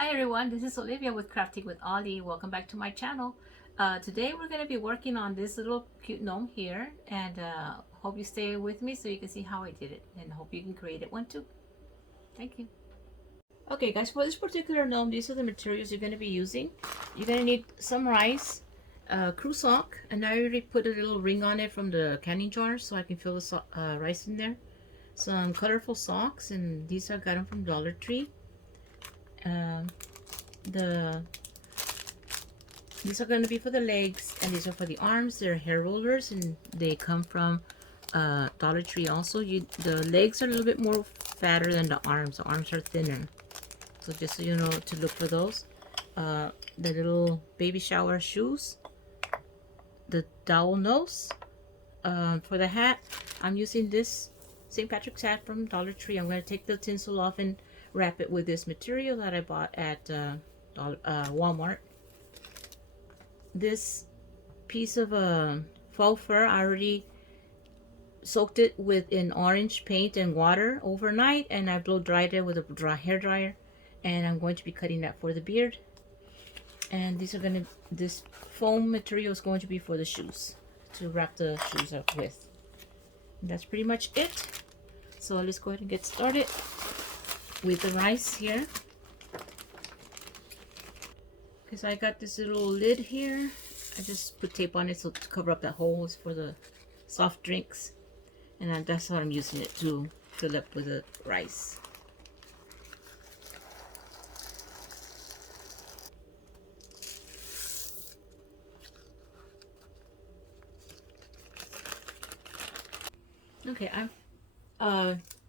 Hi everyone, this is Olivia with Crafting with Ollie. Welcome back to my channel. Today we're going to be working on this little cute gnome here, and hope you stay with me so you can see how I did it, and hope you can create it one too. Thank you. Okay guys, for this particular gnome, these are the materials you're going to be using. You're going to need some rice, crew sock, and I already put a little ring on it from the canning jar so I can fill the rice in there. Some colorful socks, and these I got them from Dollar Tree. Um, the These are going to be for the legs, and these are for the arms. They're hair rollers, and they come from Dollar Tree also. The legs are a little bit more fatter than the arms. The arms are thinner. So just so you know to look for those. The little baby shower shoes. The dowel nose. For the hat, I'm using this St. Patrick's hat from Dollar Tree. I'm going to take the tinsel off and wrap it with this material that I bought at Walmart. This piece of faux fur, I already soaked it with an orange paint and water overnight, and I blow dried it with a hair dryer, and I'm going to be cutting that for the beard. And this foam material is going to be for the shoes, to wrap the shoes up with. And that's pretty much it. So let's go ahead and get started with the rice here. Because I got this little lid here, I just put tape on it so to cover up that holes for the soft drinks, and that's what I'm using it to fill up with the rice. Okay, I'm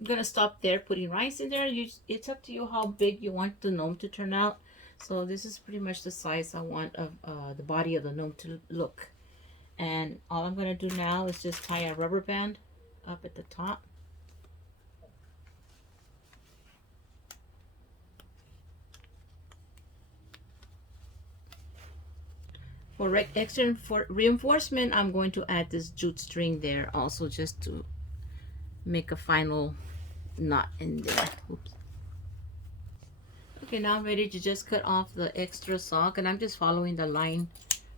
gonna stop there putting rice in there. It's up to you how big you want the gnome to turn out. So this is pretty much the size I want of the body of the gnome to look. And all I'm gonna do now is just tie a rubber band up at the top. For extra reinforcement, I'm going to add this jute string there also, just to make a final knot in there. Oops. Okay, now I'm ready to just cut off the extra sock, and I'm just following the line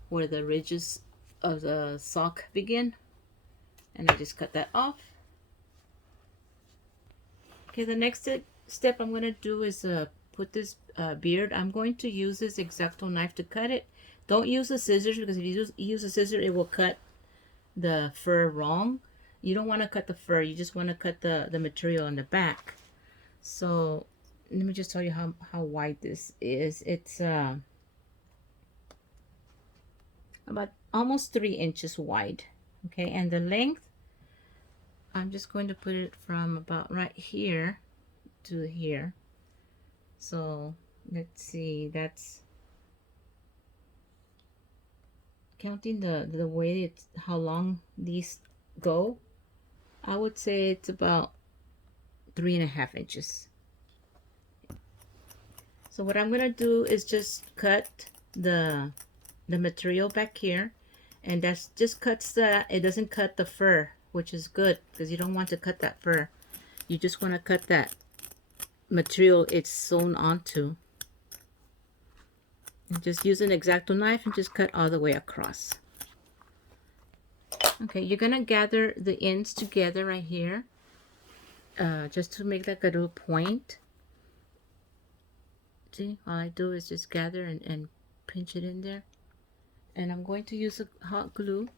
where the ridges of the sock begin, and I just cut that off. Okay, the next step I'm going to do is put this beard. I'm going to use this X-Acto knife to cut it. Don't use the scissors, because if you use a scissor, it will cut the fur wrong. You don't want to cut the fur, you just want to cut the material on the back. So let me just tell you how wide this is. It's about almost 3 inches wide. Okay, and the length, I'm just going to put it from about right here to here. So let's see, that's counting the way it's how long these go. I would say it's about 3.5 inches. So what I'm gonna do is just cut the material back here, and that's just cuts it doesn't cut the fur, which is good, because you don't want to cut that fur. You just want to cut that material it's sewn onto. And just use an X-Acto knife and just cut all the way across. Okay, you're gonna gather the ends together right here, just to make like a little point. See, all I do is just gather and pinch it in there. And I'm going to use a hot glue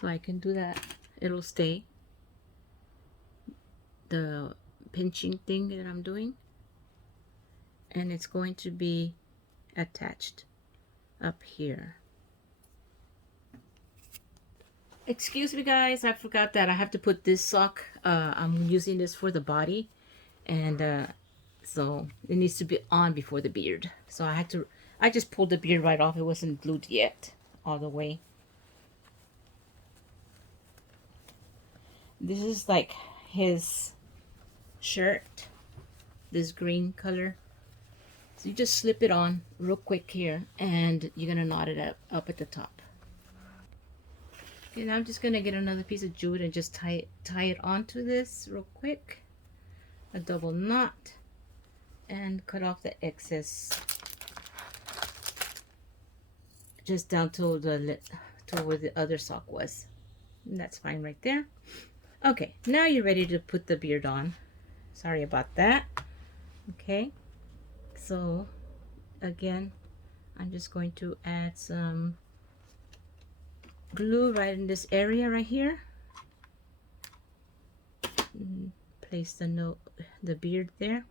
so I can do that. It'll stay, the pinching thing that I'm doing, and it's going to be attached up here. Excuse me guys, I forgot that I have to put this sock, I'm using this for the body, and so it needs to be on before the beard. So I just pulled the beard right off. It wasn't glued yet all the way. This is like his shirt, this green color. So you just slip it on real quick here, and you're gonna knot it up at the top. Okay, now I'm just gonna get another piece of jute and just tie it onto this real quick. A double knot. and cut off the excess just down to to where the other sock was. And that's fine right there. Okay, now you're ready to put the beard on. Sorry about that. Okay, so again, I'm just going to add some glue right in this area right here. Place the beard there.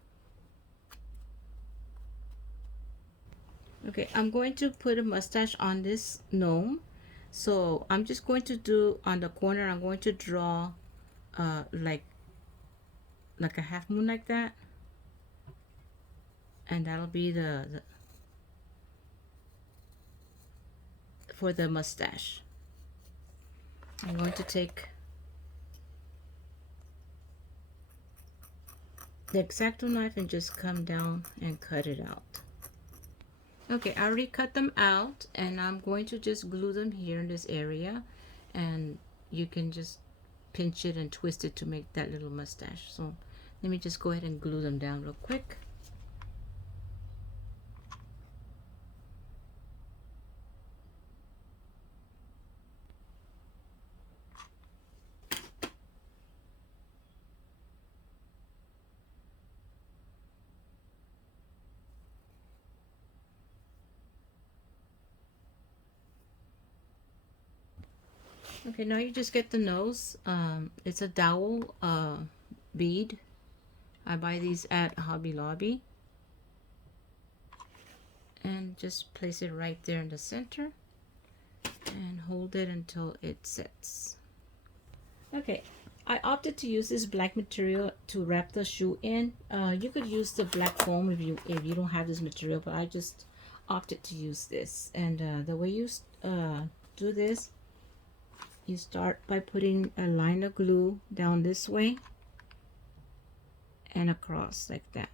Okay, I'm going to put a mustache on this gnome. So I'm just going to do on the corner, I'm going to draw like a half moon like that. And that'll be the for the mustache. I'm going to take the X-Acto knife and just come down and cut it out. Okay, I already cut them out, and I'm going to just glue them here in this area, and you can just pinch it and twist it to make that little mustache. So let me just go ahead and glue them down real quick. Okay, now you just get the nose. It's a dowel bead. I buy these at Hobby Lobby. And just place it right there in the center and hold it until it sets. Okay, I opted to use this black material to wrap the shoe in. You could use the black foam if you don't have this material, but I just opted to use this. And the way you do this, you start by putting a line of glue down this way and across like that.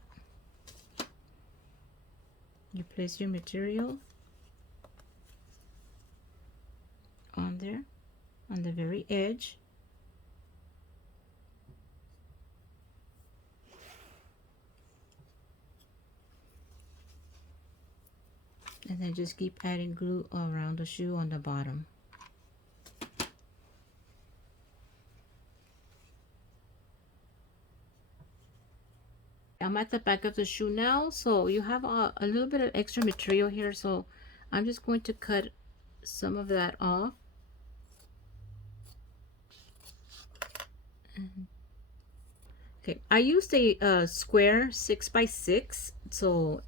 You place your material on there, on the very edge. And then just keep adding glue around the shoe on the bottom. I'm at the back of the shoe now, so you have a little bit of extra material here, so I'm just going to cut some of that off. Okay, I used a square 6x6, so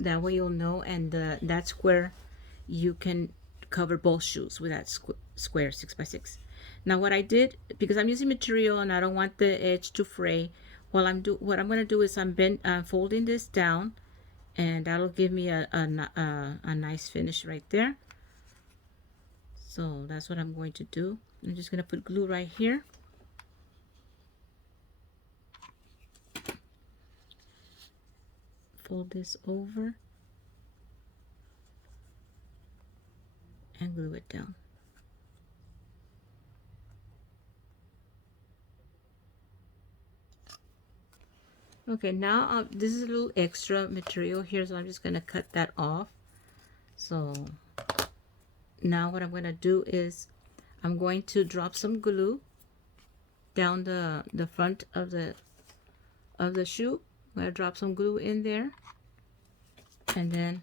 that way you'll know, and that square you can cover both shoes with that square 6x6. Now what I did, because I'm using material and I don't want the edge to fray, what I'm going to do is I'm folding this down, and that'll give me a nice finish right there. So that's what I'm going to do. I'm just going to put glue right here. Fold this over and glue it down. Okay, now this is a little extra material here, so I'm just going to cut that off. So now what I'm going to do is I'm going to drop some glue down the front of the shoe. I'm going to drop some glue in there and then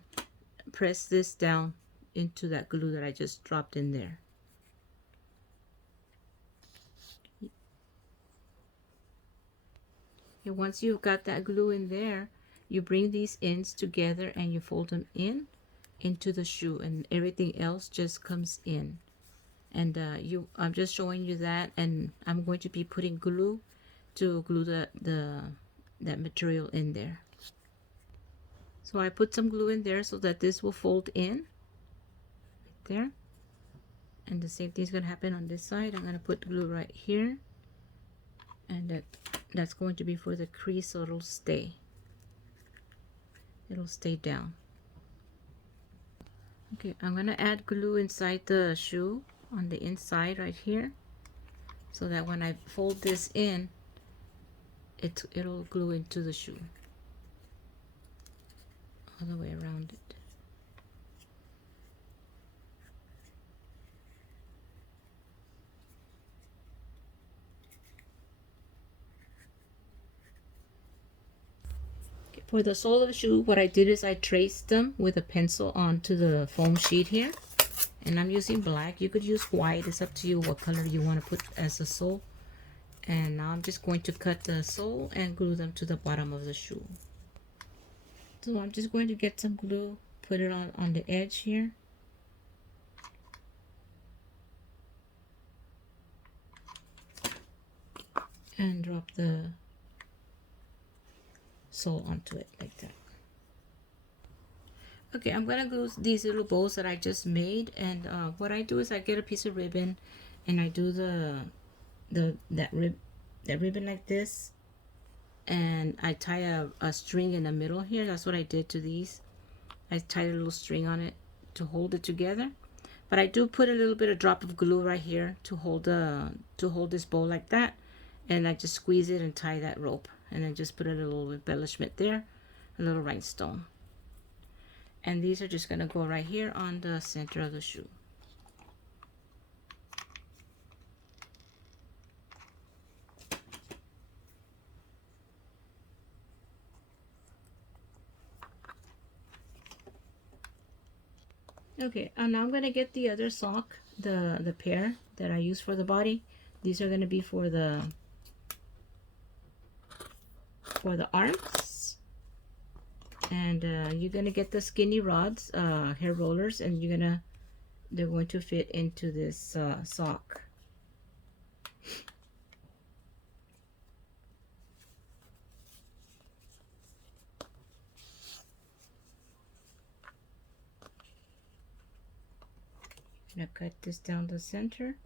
press this down into that glue that I just dropped in there. And once you've got that glue in there, you bring these ends together and you fold them into the shoe, and everything else just comes in. And I'm just showing you that, and I'm going to be putting glue to glue that material in there. So I put some glue in there so that this will fold in right there. And the same thing is going to happen on this side. I'm going to put glue right here, and that's going to be for the crease, so it'll stay down. Okay, I'm going to add glue inside the shoe on the inside right here, so that when I fold this in, it'll glue into the shoe. all the way around it. Okay, for the sole of the shoe, what I did is I traced them with a pencil onto the foam sheet here. And I'm using black. You could use white. It's up to you what color you want to put as a sole. And now I'm just going to cut the sole and glue them to the bottom of the shoe. So I'm just going to get some glue, put it on the edge here. And drop the sole onto it like that. Okay, I'm gonna glue these little bows that I just made, and what I do is I get a piece of ribbon and I do that ribbon like this, and I tie a string in the middle here. That's what I did to these. I tied a little string on it to hold it together, but I do put a little bit of drop of glue right here to hold this bow like that, and I just squeeze it and tie that rope, and then just put a little embellishment there, a little rhinestone. And these are just gonna go right here on the center of the shoe. Okay, and now I'm gonna get the other sock, the pair that I use for the body. These are gonna be for the arms, and you're gonna get the skinny rods, hair rollers, and they're going to fit into this sock. I'm gonna cut this down the center.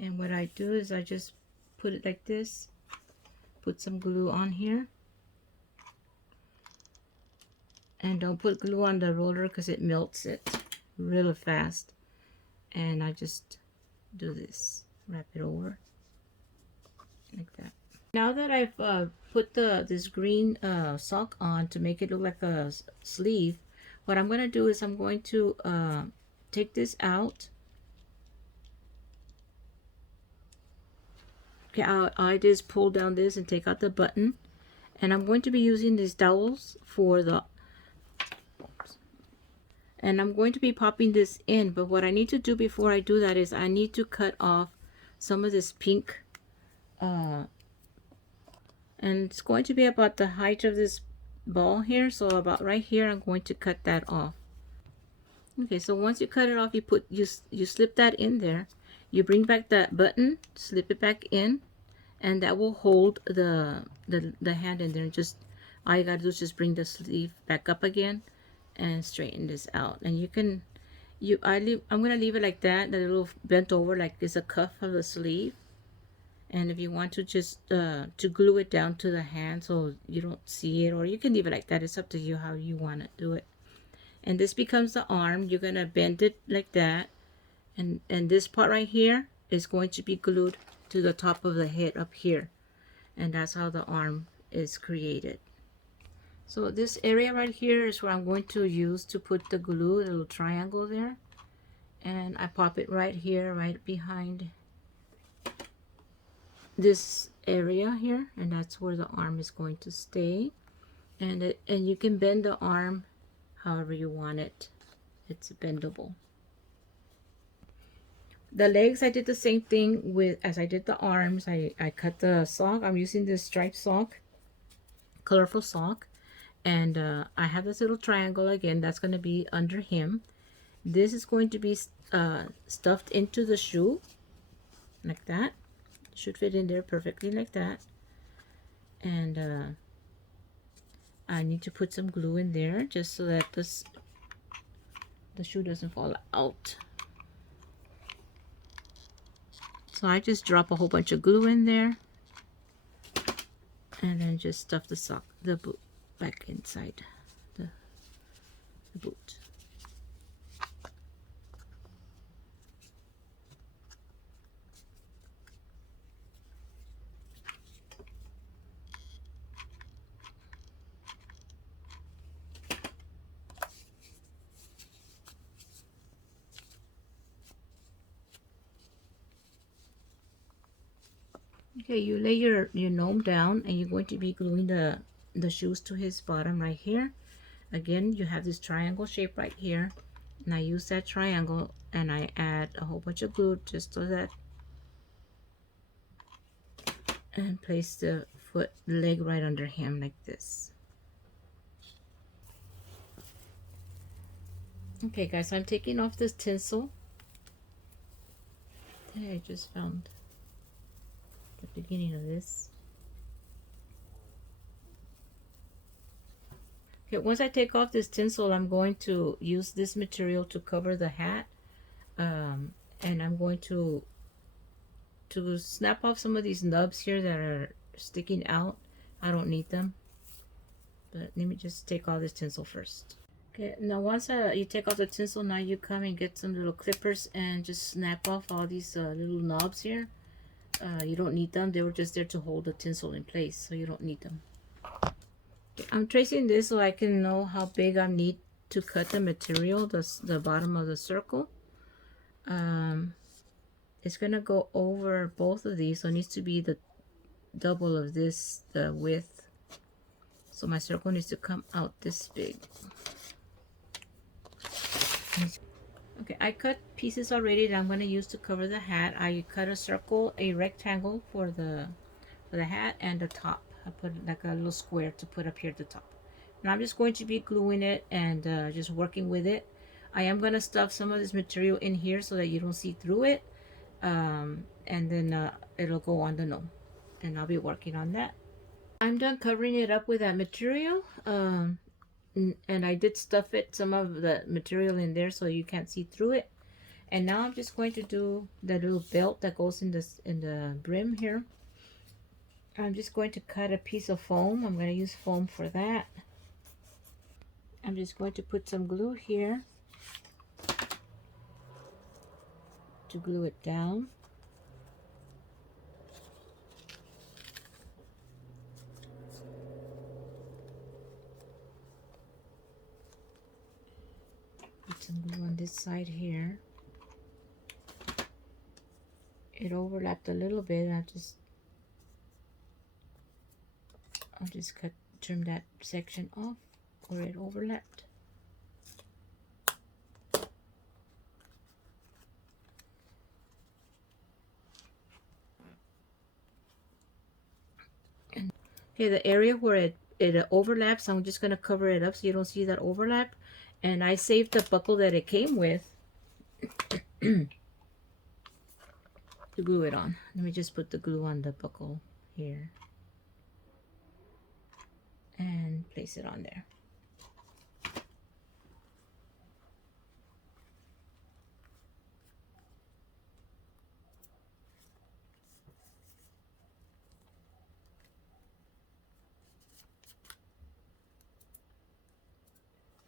And what I do is I just put it like this, put some glue on here, and don't put glue on the roller because it melts it really fast. And I just do this, wrap it over like that. Now that I've put this green sock on to make it look like a sleeve, what I'm going to do is I'm going to take this out. Okay, I just pull down this and take out the button, and I'm going to be using these dowels for the, and I'm going to be popping this in. But what I need to do before I do that is I need to cut off some of this pink, and it's going to be about the height of this ball here, so about right here I'm going to cut that off. Okay, so once you cut it off, you slip that in there, you bring back that button, slip it back in, and that will hold the hand in there. And just all you gotta do is just bring the sleeve back up again and straighten this out. And I'm gonna leave it like that, the little bent over like it's a cuff of the sleeve. And if you want to just to glue it down to the hand so you don't see it, or you can leave it like that. It's up to you how you want to do it. And this becomes the arm. You're gonna bend it like that, and this part right here is going to be glued to the top of the head up here, and that's how the arm is created. So this area right here is where I'm going to use to put the glue, the little triangle there, and I pop it right here, right behind this area here, and that's where the arm is going to stay. And you can bend the arm however you want it. It's bendable. The legs, I did the same thing with as I did the arms. I cut the sock. I'm using this striped sock, colorful sock, and I have this little triangle again that's going to be under him. This is going to be stuffed into the shoe like that. Should fit in there perfectly like that. And I need to put some glue in there just so that the shoe doesn't fall out. So I just drop a whole bunch of glue in there, and then just stuff the boot back inside the boot. Okay, you lay your gnome down and you're going to be gluing the shoes to his bottom right here. Again, you have this triangle shape right here, and I use that triangle and I add a whole bunch of glue just so that, and place the leg right under him like this. Okay guys, I'm taking off this tinsel that I just found at the beginning of this. Okay, once I take off this tinsel, I'm going to use this material to cover the hat, and I'm going to snap off some of these nubs here that are sticking out. I don't need them, but let me just take all this tinsel first. Okay, now once you take off the tinsel, now you come and get some little clippers and just snap off all these little knobs here. You don't need them. They were just there to hold the tinsel in place, so you don't need them. Okay, I'm tracing this so I can know how big I need to cut the material, the bottom of the circle. It's gonna go over both of these, so it needs to be the double of this, the width. So my circle needs to come out this big. Okay, I cut pieces already that I'm going to use to cover the hat. I cut a circle, a rectangle for the hat, and the top. I put like a little square to put up here at the top. And I'm just going to be gluing it and just working with it. I am going to stuff some of this material in here so that you don't see through it. And then it'll go on the gnome. And I'll be working on that. I'm done covering it up with that material. And I did stuff it, some of the material in there so you can't see through it. And now I'm just going to do the little belt that goes in the brim here. I'm just going to cut a piece of foam. I'm going to use foam for that. I'm just going to put some glue here to glue it down. Put some glue on this side here. It overlapped a little bit. I'll just trim that section off where it overlapped. And okay, the area where it overlaps, I'm just going to cover it up so you don't see that overlap. And I saved the buckle that it came with to glue it on. Let me just put the glue on the buckle here and place it on there.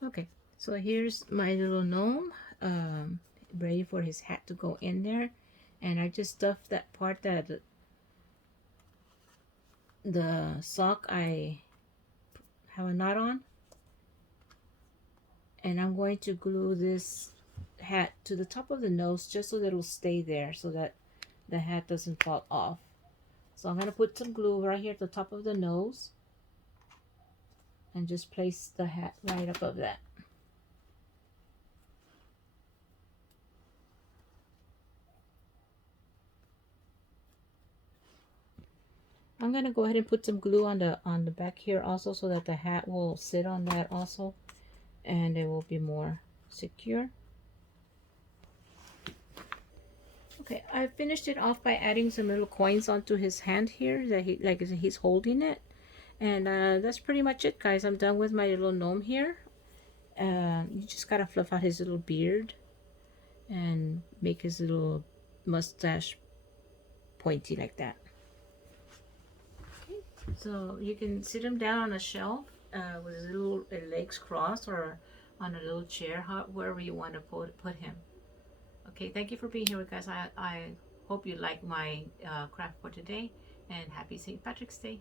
Okay, so here's my little gnome, ready for his hat to go in there. And I just stuffed that part that the sock I have a knot on. And I'm going to glue this hat to the top of the nose just so that it'll stay there so that the hat doesn't fall off. So I'm going to put some glue right here at the top of the nose and just place the hat right above that. I'm going to go ahead and put some glue on the back here also so that the hat will sit on that also and it will be more secure. Okay, I finished it off by adding some little coins onto his hand here that he's holding it. And that's pretty much it, guys. I'm done with my little gnome here. You just gotta fluff out his little beard and make his little mustache pointy like that. Okay, so you can sit him down on a shelf with his little legs crossed or on a little chair, wherever you want to put him. Okay, thank you for being here with us. I hope you like my craft for today, and happy St. Patrick's Day.